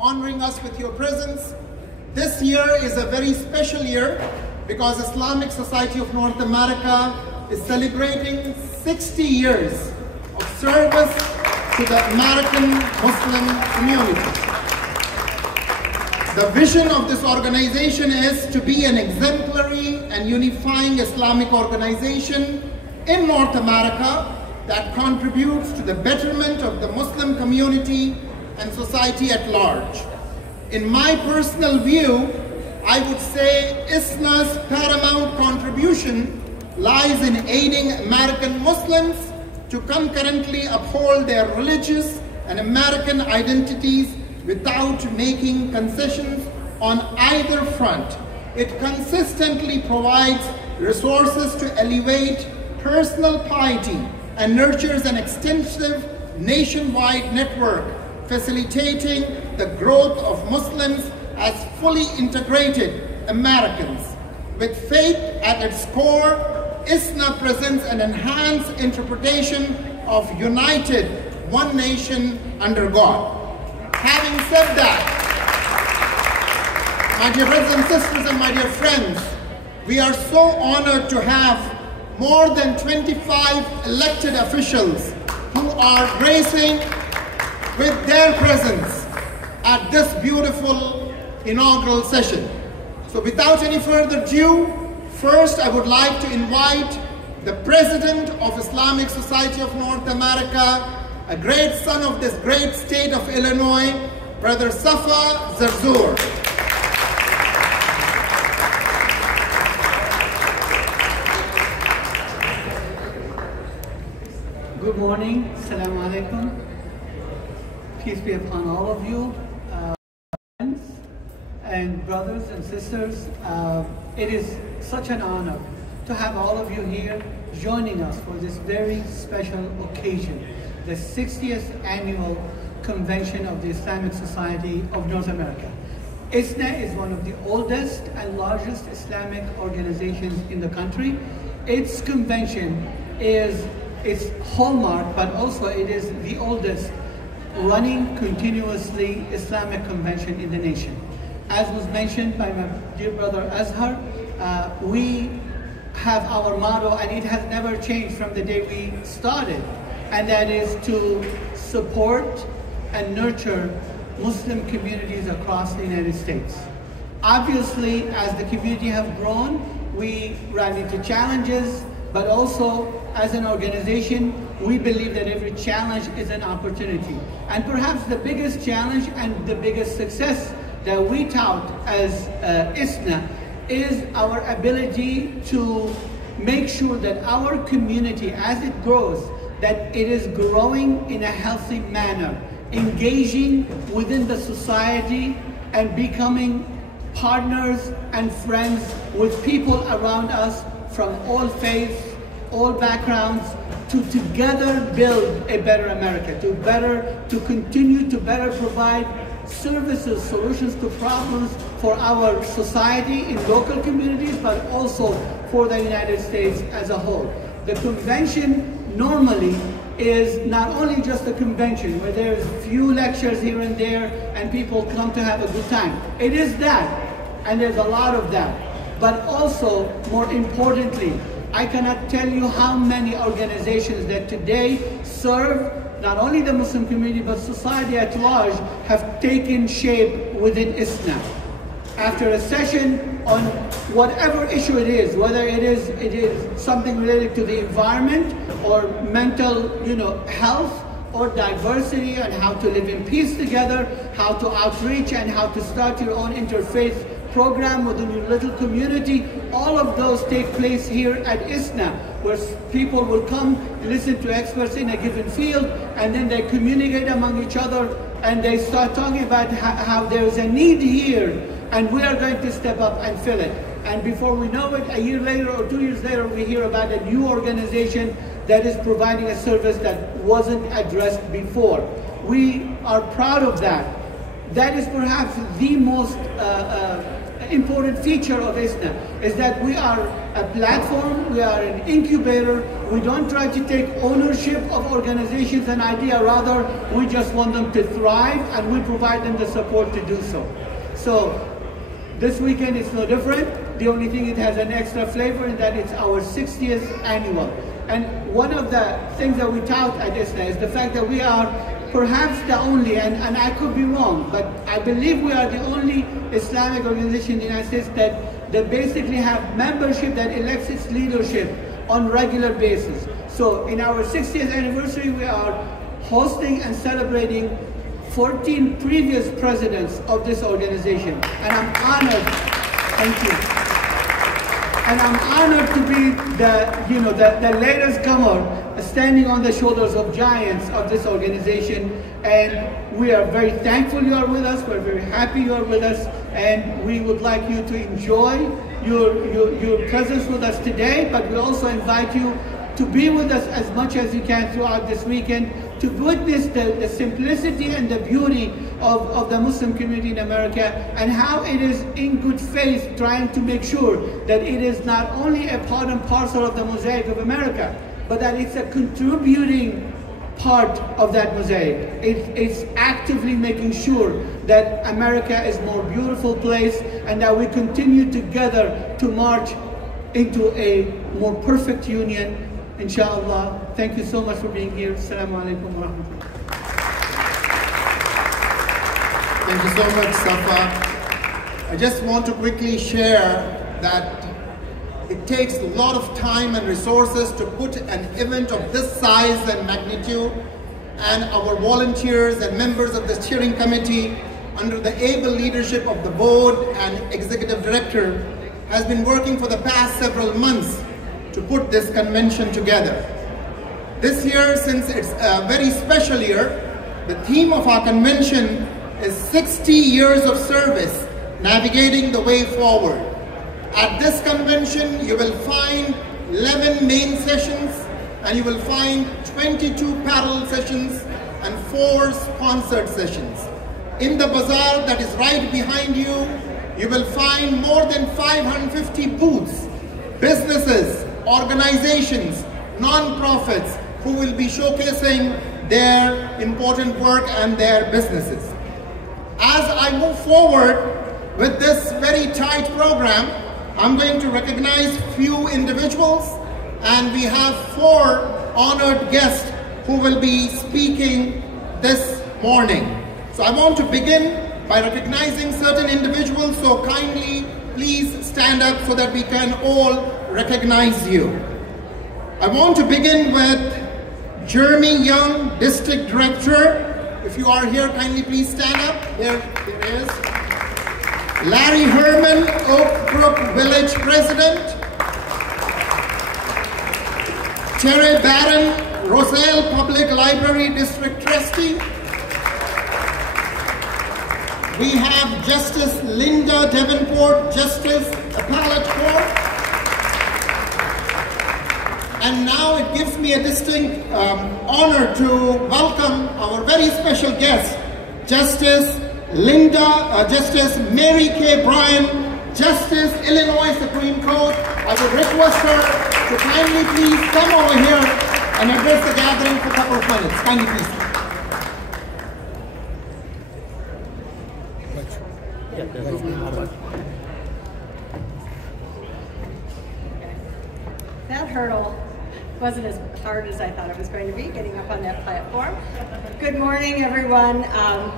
honoring us with your presence. This year is a very special year because Islamic Society of North America is celebrating 60 years of service to the American Muslim community. The vision of this organization is to be an exemplary and unifying Islamic organization in North America that contributes to the betterment of the Muslim community and society at large. In my personal view, I would say ISNA's paramount contribution lies in aiding American Muslims to concurrently uphold their religious and American identities without making concessions on either front. It consistently provides resources to elevate personal piety and nurtures an extensive nationwide network facilitating the growth of Muslims as fully integrated Americans. With faith at its core, ISNA presents an enhanced interpretation of united one nation under God. Having said that, my dear brothers and sisters and my dear friends, we are so honored to have more than 25 elected officials who are gracing with their presence at this beautiful inaugural session. So without any further ado, first I would like to invite the President of Islamic Society of North America, a great son of this great state of Illinois, Brother Safa Zarzour. Good morning, Assalamu alaikum. Peace be upon all of you, friends and brothers and sisters. It is such an honor to have all of you here joining us for this very special occasion, the 60th annual convention of the Islamic Society of North America. ISNA is one of the oldest and largest Islamic organizations in the country. Its convention is its hallmark, but also it is the oldest running continuously Islamic convention in the nation. As was mentioned by my dear brother Azhar, we have our motto, and it has never changed from the day we started, and that is to support and nurture Muslim communities across the United States. Obviously, as the community have grown, we ran into challenges, but also as an organization, we believe that every challenge is an opportunity. And perhaps the biggest challenge and the biggest success that we tout as ISNA is our ability to make sure that our community, as it grows, that it is growing in a healthy manner, engaging within the society and becoming partners and friends with people around us from all faiths, all backgrounds, to together build a better America, to continue to better provide services, solutions to problems for our society in local communities, but also for the United States as a whole. The convention normally is not only just a convention where there's few lectures here and there and people come to have a good time. It is that, and there's a lot of that. But also, more importantly, I cannot tell you how many organizations that today serve not only the Muslim community but society at large have taken shape within ISNA. After a session on whatever issue it is, whether it is something related to the environment or mental, health or diversity, and how to live in peace together, how to outreach and how to start your own interfaith program within your little community, all of those take place here at ISNA, where people will come, listen to experts in a given field, and then they communicate among each other, and they start talking about how there is a need here, and we are going to step up and fill it. And before we know it, a year later or 2 years later, we hear about a new organization that is providing a service that wasn't addressed before. We are proud of that. That is perhaps the most important feature of ISNA, is that we are a platform, we are an incubator. We don't try to take ownership of organizations and ideas, rather we just want them to thrive, and we provide them the support to do so. So this weekend is no different. The only thing, it has an extra flavor in that it's our 60th annual. And one of the things that we tout at ISNA is the fact that we are perhaps the only, and I could be wrong, but I believe we are the only Islamic organization in the United States that basically have membership that elects its leadership on regular basis. So in our 60th anniversary, we are hosting and celebrating 14 previous presidents of this organization. And I'm honored, thank you. And I'm honored to be the latest comer, standing on the shoulders of giants of this organization. And we are very thankful you are with us. We're very happy you are with us. And we would like you to enjoy your presence with us today, but we also invite you to be with us as much as you can throughout this weekend, to witness the simplicity and the beauty of the Muslim community in America, and how it is in good faith trying to make sure that it is not only a part and parcel of the mosaic of America, but that it's a contributing part of that mosaic. It's actively making sure that America is a more beautiful place, and that we continue together to march into a more perfect union, inshallah. Thank you so much for being here. Assalamu alaikum wa rahmatullah. Thank you so much, Safa. I just want to quickly share that it takes a lot of time and resources to put an event of this size and magnitude, and our volunteers and members of the steering committee, under the able leadership of the board and executive director, has been working for the past several months to put this convention together. This year, since it's a very special year, the theme of our convention is 60 years of service, navigating the way forward. At this convention, you will find 11 main sessions, and you will find 22 parallel sessions and 4 sponsored sessions. In the bazaar that is right behind you, you will find more than 550 booths, businesses, organizations, non-profits who will be showcasing their important work and their businesses. As I move forward with this very tight program, I'm going to recognize few individuals, and we have 4 honored guests who will be speaking this morning. So I want to begin by recognizing certain individuals, so kindly please stand up so that we can all recognize you. I want to begin with Jeremy Young, District Director. If you are here, kindly please stand up. There it is. Larry Herman, Oak Brook Village President. Terry Barron, Roselle Public Library District Trustee. We have Justice Linda Davenport, Justice Appellate Court. And now it gives me a distinct honor to welcome our very special guest, Justice Mary K. Bryan, Justice, Illinois Supreme Court. I would request her to kindly please come over here and address the gathering for a couple of minutes. Kindly please. That hurdle wasn't as hard as I thought it was going to be, getting up on that platform. Good morning, everyone.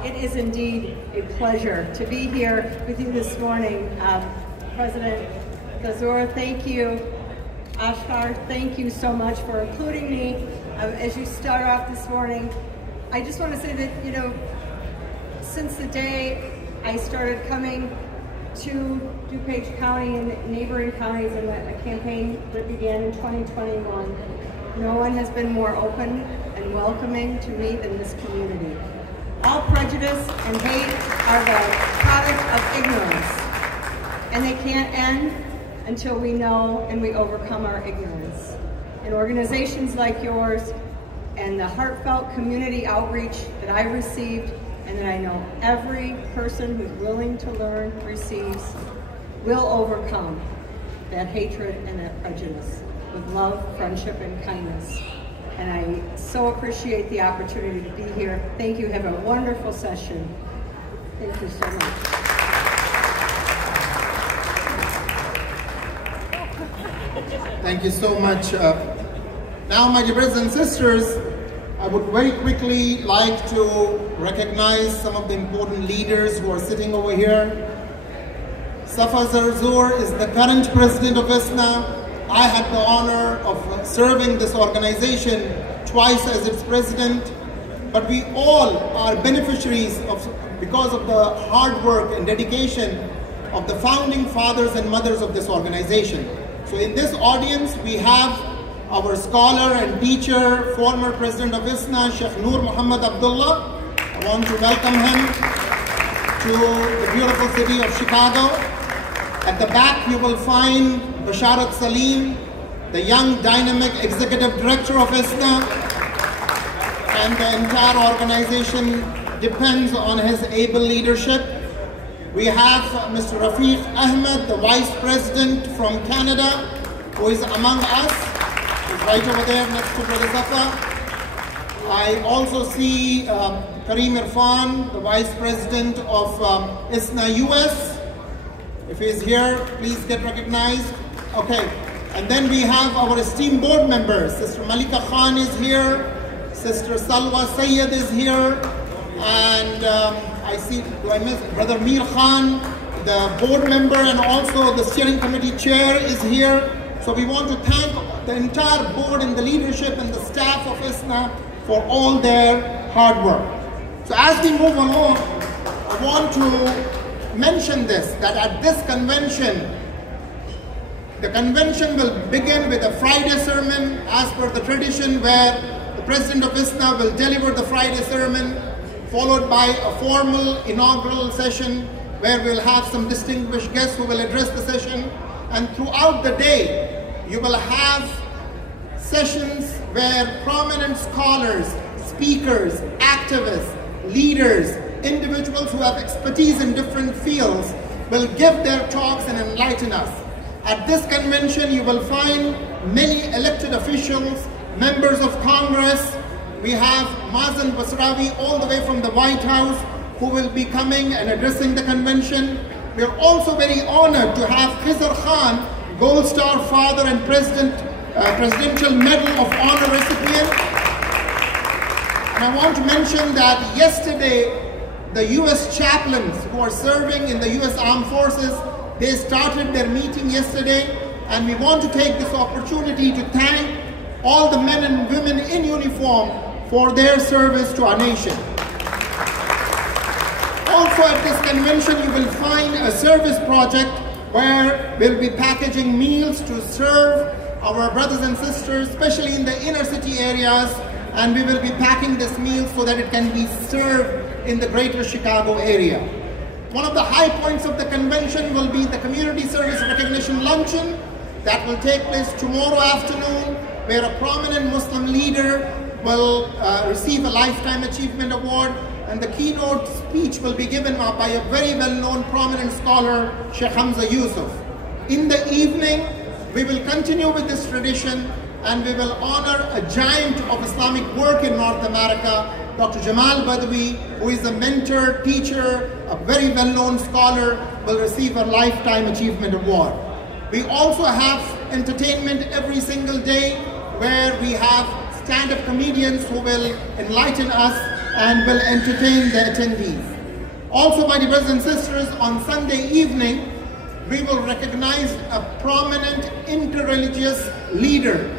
It is indeed a pleasure to be here with you this morning. President Gazor, thank you. Ashkar, thank you so much for including me. As you start off this morning, I just want to say that, since the day I started coming to DuPage County and neighboring counties in a campaign that began in 2021, no one has been more open and welcoming to me than this community. All prejudice and hate are the product of ignorance, and they can't end until we know and we overcome our ignorance. And organizations like yours and the heartfelt community outreach that I received, and that I know every person who's willing to learn receives, will overcome that hatred and that prejudice with love, friendship, and kindness. And I so appreciate the opportunity to be here. Thank you. Have a wonderful session. Thank you so much. Thank you so much. Now, my dear brothers and sisters, I would very quickly like to recognize some of the important leaders who are sitting over here. Safa Zarzour is the current president of ISNA. I had the honor of serving this organization twice as its president, but we all are beneficiaries because of the hard work and dedication of the founding fathers and mothers of this organization. So in this audience, we have our scholar and teacher, former president of ISNA, Sheikh Noor Muhammad Abdullah. I want to welcome him to the beautiful city of Chicago. At the back, you will find Basharat Salim, the young dynamic executive director of ISNA, and the entire organization depends on his able leadership. We have Mr. Rafiq Ahmed, the vice president from Canada, who is among us. He's right over there next to Brother Safa. I also see Kareem Irfan, the vice president of ISNA US. If he is here, please get recognized. Okay, and then we have our esteemed board members. Sister Malika Khan is here, Sister Salwa Sayyed is here, and I see, do I miss Brother Mir Khan, the board member and also the steering committee chair is here. So we want to thank the entire board and the leadership and the staff of ISNA for all their hard work. So as we move along, I want to mention this, that at this convention, the convention will begin with a Friday sermon as per the tradition, where the president of ISNA will deliver the Friday sermon, followed by a formal inaugural session where we'll have some distinguished guests who will address the session. And throughout the day, you will have sessions where prominent scholars, speakers, activists, leaders, individuals who have expertise in different fields will give their talks and enlighten us. At this convention, you will find many elected officials, members of Congress. We have Mazen Basrawi all the way from the White House who will be coming and addressing the convention. We are also very honored to have Khizr Khan, Gold Star Father and Presidential Medal of Honor recipient. And I want to mention that yesterday, the U.S. chaplains who are serving in the U.S. Armed Forces, they started their meeting yesterday, and we want to take this opportunity to thank all the men and women in uniform for their service to our nation. Also at this convention, you will find a service project where we'll be packaging meals to serve our brothers and sisters, especially in the inner city areas, and we will be packing this meal so that it can be served in the greater Chicago area. One of the high points of the convention will be the Community Service Recognition Luncheon that will take place tomorrow afternoon, where a prominent Muslim leader will receive a Lifetime Achievement Award, and the keynote speech will be given by a very well-known prominent scholar, Sheikh Hamza Yusuf. In the evening, we will continue with this tradition and we will honor a giant of Islamic work in North America, Dr. Jamal Badawi, who is a mentor, teacher, a very well-known scholar, will receive a Lifetime Achievement Award. We also have entertainment every single day where we have stand-up comedians who will enlighten us and will entertain the attendees. Also, my dear brothers and sisters, on Sunday evening, we will recognize a prominent interreligious leader.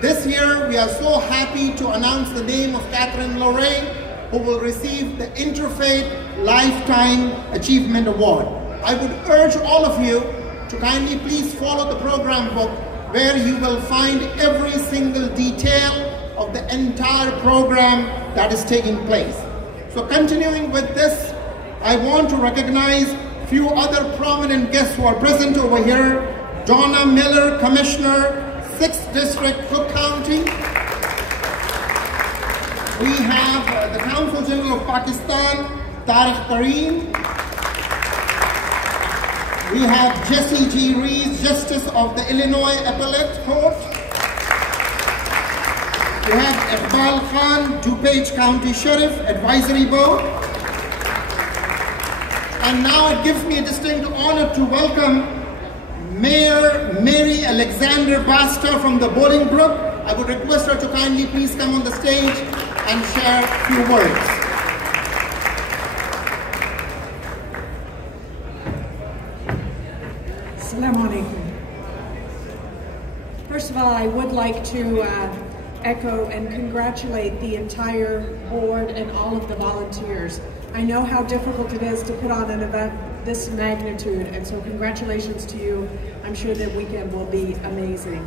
This year, we are so happy to announce the name of Catherine Lorraine, who will receive the Interfaith Lifetime Achievement Award. I would urge all of you to kindly please follow the program book, where you will find every single detail of the entire program that is taking place. So continuing with this, I want to recognize a few other prominent guests who are present over here. Donna Miller, Commissioner, 6th District, Cook County. We have the Consul General of Pakistan, Tariq Kareem. We have Jesse G. Rees, Justice of the Illinois Appellate Court. We have Iqbal Khan, DuPage County Sheriff Advisory Board. And now it gives me a distinct honor to welcome Mayor Mary Alexander Basta from the Bolingbrook. I would request her to kindly please come on the stage and share a few words. Assalamu alaikum. First of all, I would like to echo and congratulate the entire board and all of the volunteers. I know how difficult it is to put on an event this magnitude, and so congratulations to you. I'm sure that weekend will be amazing.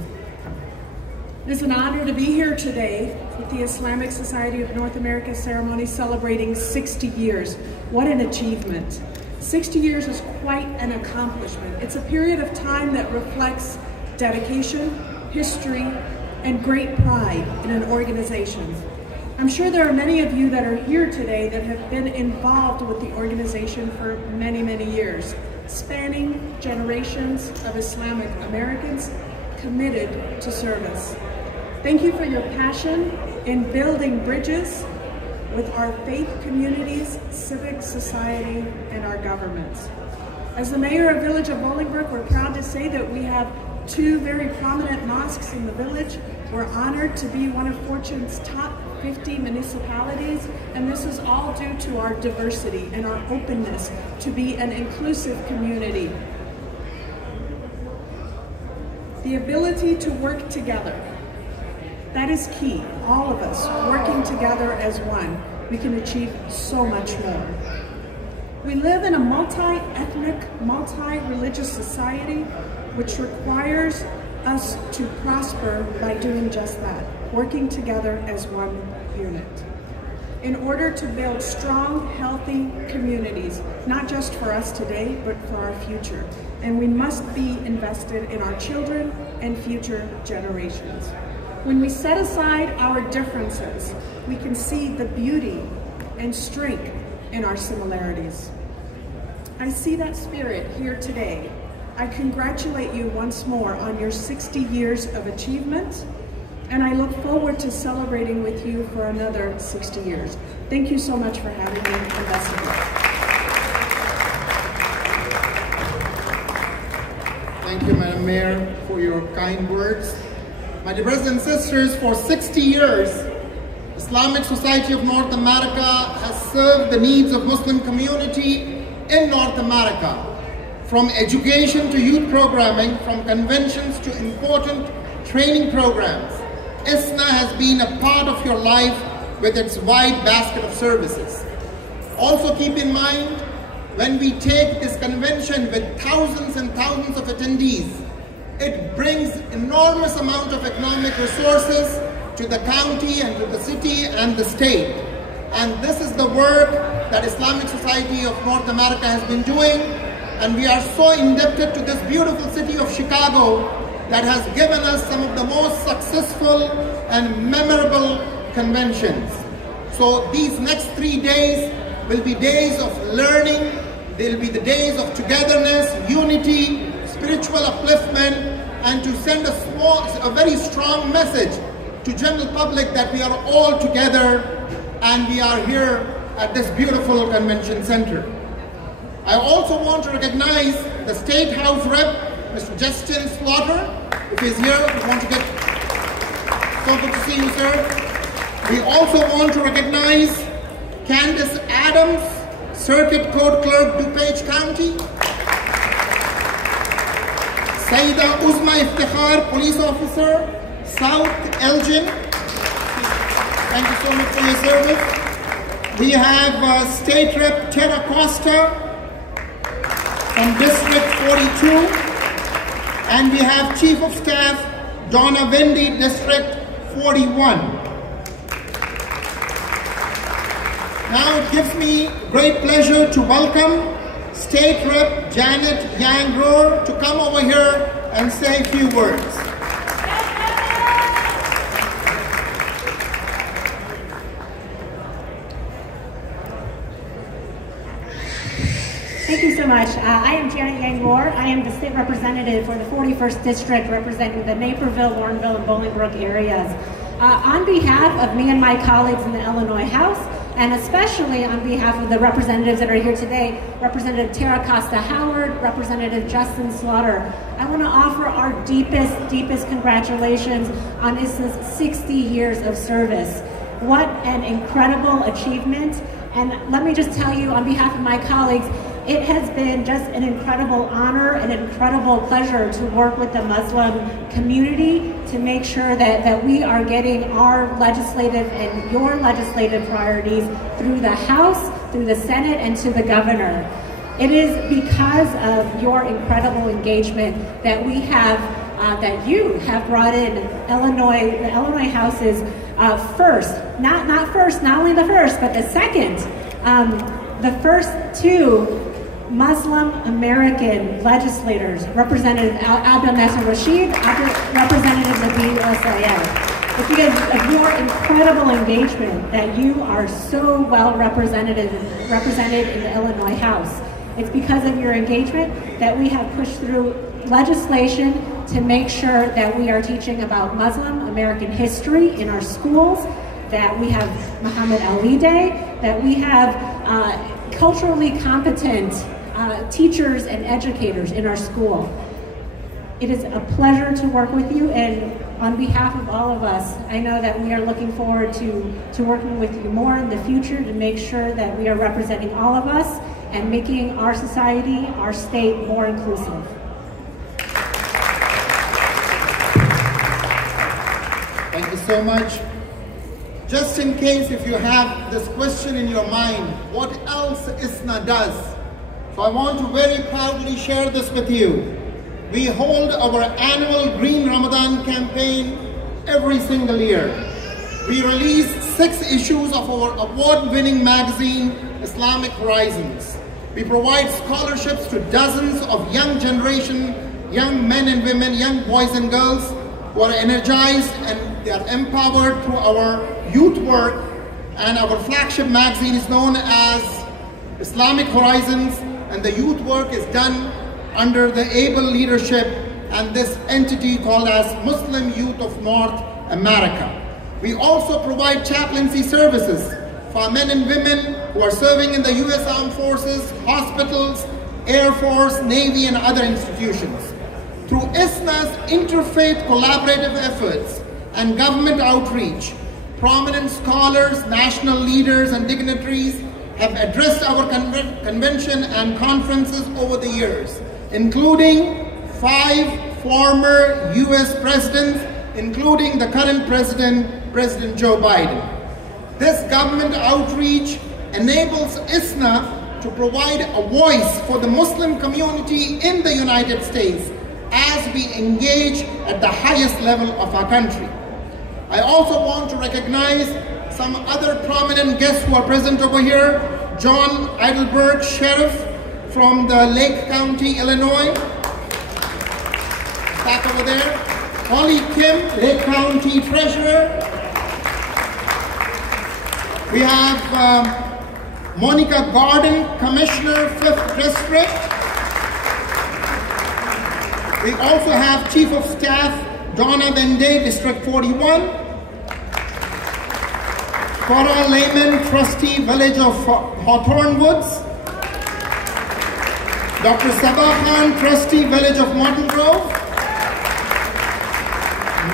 It is an honor to be here today with the Islamic Society of North America ceremony celebrating 60 years. What an achievement. 60 years is quite an accomplishment. It's a period of time that reflects dedication, history, and great pride in an organization. I'm sure there are many of you that are here today that have been involved with the organization for many, many years, spanning generations of Islamic Americans committed to service. Thank you for your passion in building bridges with our faith communities, civic society, and our governments. As the mayor of Village of Bolingbrook, we're proud to say that we have two very prominent mosques in the village. We're honored to be one of Fortune's top 50 municipalities, and this is all due to our diversity and our openness to be an inclusive community. The ability to work together, that is key. All of us working together as one, we can achieve so much more. We live in a multi-ethnic, multi-religious society, which requires us to prosper by doing just that, working together as one unit. In order to build strong, healthy communities, not just for us today, but for our future. And we must be invested in our children and future generations. When we set aside our differences, we can see the beauty and strength in our similarities. I see that spirit here today. I congratulate you once more on your 60 years of achievement, and I look forward to celebrating with you for another 60 years. Thank you so much for having me, and best of luck. Thank you, Madam Mayor, for your kind words. My dear brothers and sisters, for 60 years, Islamic Society of North America has served the needs of Muslim community in North America. From education to youth programming, from conventions to important training programs, ISNA has been a part of your life with its wide basket of services. Also keep in mind, when we take this convention with thousands and thousands of attendees, it brings enormous amount of economic resources to the county and to the city and the state. And this is the work that Islamic Society of North America has been doing. And we are so indebted to this beautiful city of Chicago that has given us some of the most successful and memorable conventions. So these next 3 days will be days of learning. They'll be the days of togetherness, unity, spiritual upliftment, and to send a very strong message to general public that we are all together and we are here at this beautiful convention center. I also want to recognize the State House Rep, Mr. Justin Slaughter. If he's here, we want to get so good to see you, sir. We also want to recognize Candace Adams, Circuit Court Clerk, DuPage County. Saida Uzma Iftikhar, Police Officer, South Elgin. Thank you so much for your service. We have State Rep Tara Costa from District 42. And we have Chief of Staff Donna Wendy, District 41. Now it gives me great pleasure to welcome State Rep Janet Yang to come over here and say a few words. Thank you so much. I am Janet Yang Moore. I am the state representative for the 41st District representing the Naperville, Warrenville, and Bolingbrook areas. On behalf of me and my colleagues in the Illinois House, and especially on behalf of the representatives that are here today, Representative Tara Costa-Howard, Representative Justin Slaughter, I want to offer our deepest congratulations on ISNA's 60 years of service. What an incredible achievement. And let me just tell you on behalf of my colleagues, it has been just an incredible honor, an incredible pleasure to work with the Muslim community to make sure that we are getting our legislative and your legislative priorities through the House, through the Senate, and to the governor. It is because of your incredible engagement that we have, that you have brought in Illinois, the Illinois House's first, not only the first, but the second, the first two Muslim American legislators, Representative Abdel Nasser Rashid, Representative Nabil El-Sayed. It's because of your incredible engagement that you are so well represented in the Illinois House. It's because of your engagement that we have pushed through legislation to make sure that we are teaching about Muslim American history in our schools, that we have Muhammad Ali Day, that we have culturally competent teachers and educators in our school. It is a pleasure to work with you, and on behalf of all of us, I know that we are looking forward to working with you more in the future to make sure that we are representing all of us and making our society, our state, more inclusive. Thank you so much. Just in case if you have this question in your mind, what else ISNA does? So I want to very proudly share this with you. We hold our annual Green Ramadan campaign every single year. We release 6 issues of our award-winning magazine, Islamic Horizons. We provide scholarships to dozens of young generation, young men and women, young boys and girls who are energized and they are empowered through our youth work. And our flagship magazine is known as Islamic Horizons, and the youth work is done under the able leadership and this entity called as Muslim Youth of North America. We also provide chaplaincy services for men and women who are serving in the U.S. Armed Forces, hospitals, Air Force, Navy, and other institutions. Through ISNA's interfaith collaborative efforts and government outreach, prominent scholars, national leaders, and dignitaries have addressed our convention and conferences over the years, including 5 former U.S. presidents, including the current president, President Joe Biden. This government outreach enables ISNA to provide a voice for the Muslim community in the United States as we engage at the highest level of our country. I also want to recognize some other prominent guests who are present over here. John Eidelberg, Sheriff from the Lake County, Illinois. Back over there. Holly Kim, Lake County Treasurer. We have Monica Gordon, Commissioner, 5th District. We also have Chief of Staff, Donna Vende, District 41. Cora Lehman, Trustee, Village of Hawthorne Woods. Dr. Sabah Khan, Trustee, Village of Martin Grove.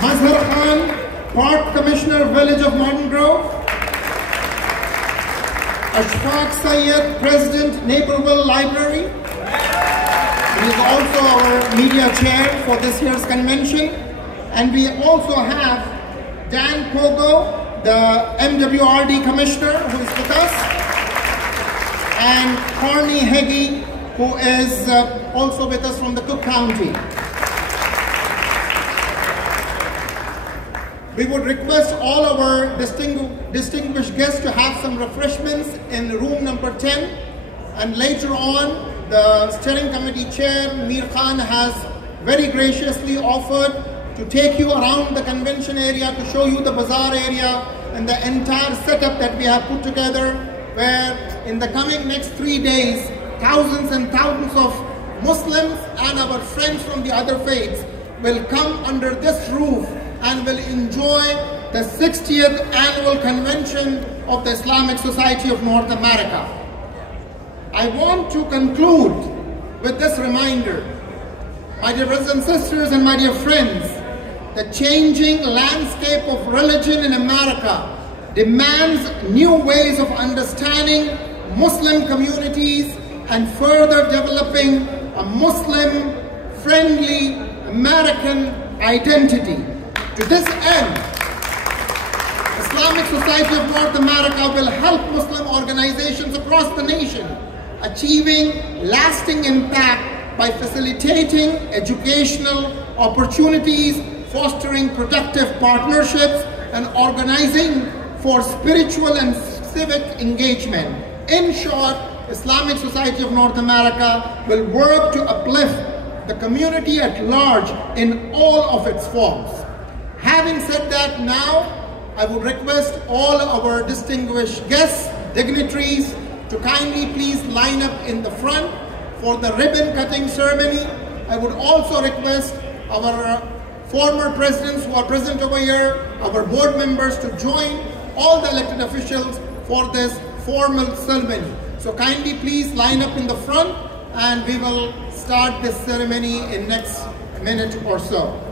Mazhar Khan, Park Commissioner, Village of Martin Grove. Ashfaq Syed, President, Naperville Library. He is also our media chair for this year's convention. And we also have Dan Pogo, the MWRD Commissioner, who is with us, and Carney Heggie, who is also with us from the Cook County. We would request all our distinguished guests to have some refreshments in room number 10, and later on, the steering committee chair, Mir Khan, has very graciously offered to take you around the convention area to show you the bazaar area and the entire setup that we have put together, where in the coming next 3 days, thousands and thousands of Muslims and our friends from the other faiths will come under this roof and will enjoy the 60th annual convention of the Islamic Society of North America. I want to conclude with this reminder. My dear brothers and sisters and my dear friends, the changing landscape of religion in America demands new ways of understanding Muslim communities and further developing a Muslim-friendly American identity. To this end, Islamic Society of North America will help Muslim organizations across the nation achieving lasting impact by facilitating educational opportunities, fostering productive partnerships, and organizing for spiritual and civic engagement. In short, Islamic Society of North America will work to uplift the community at large in all of its forms. Having said that, now I would request all our distinguished guests, dignitaries, to kindly please line up in the front for the ribbon cutting ceremony. I would also request our former presidents who are present over here, our board members, to join all the elected officials for this formal ceremony. So kindly please line up in the front and we will start this ceremony in next minute or so.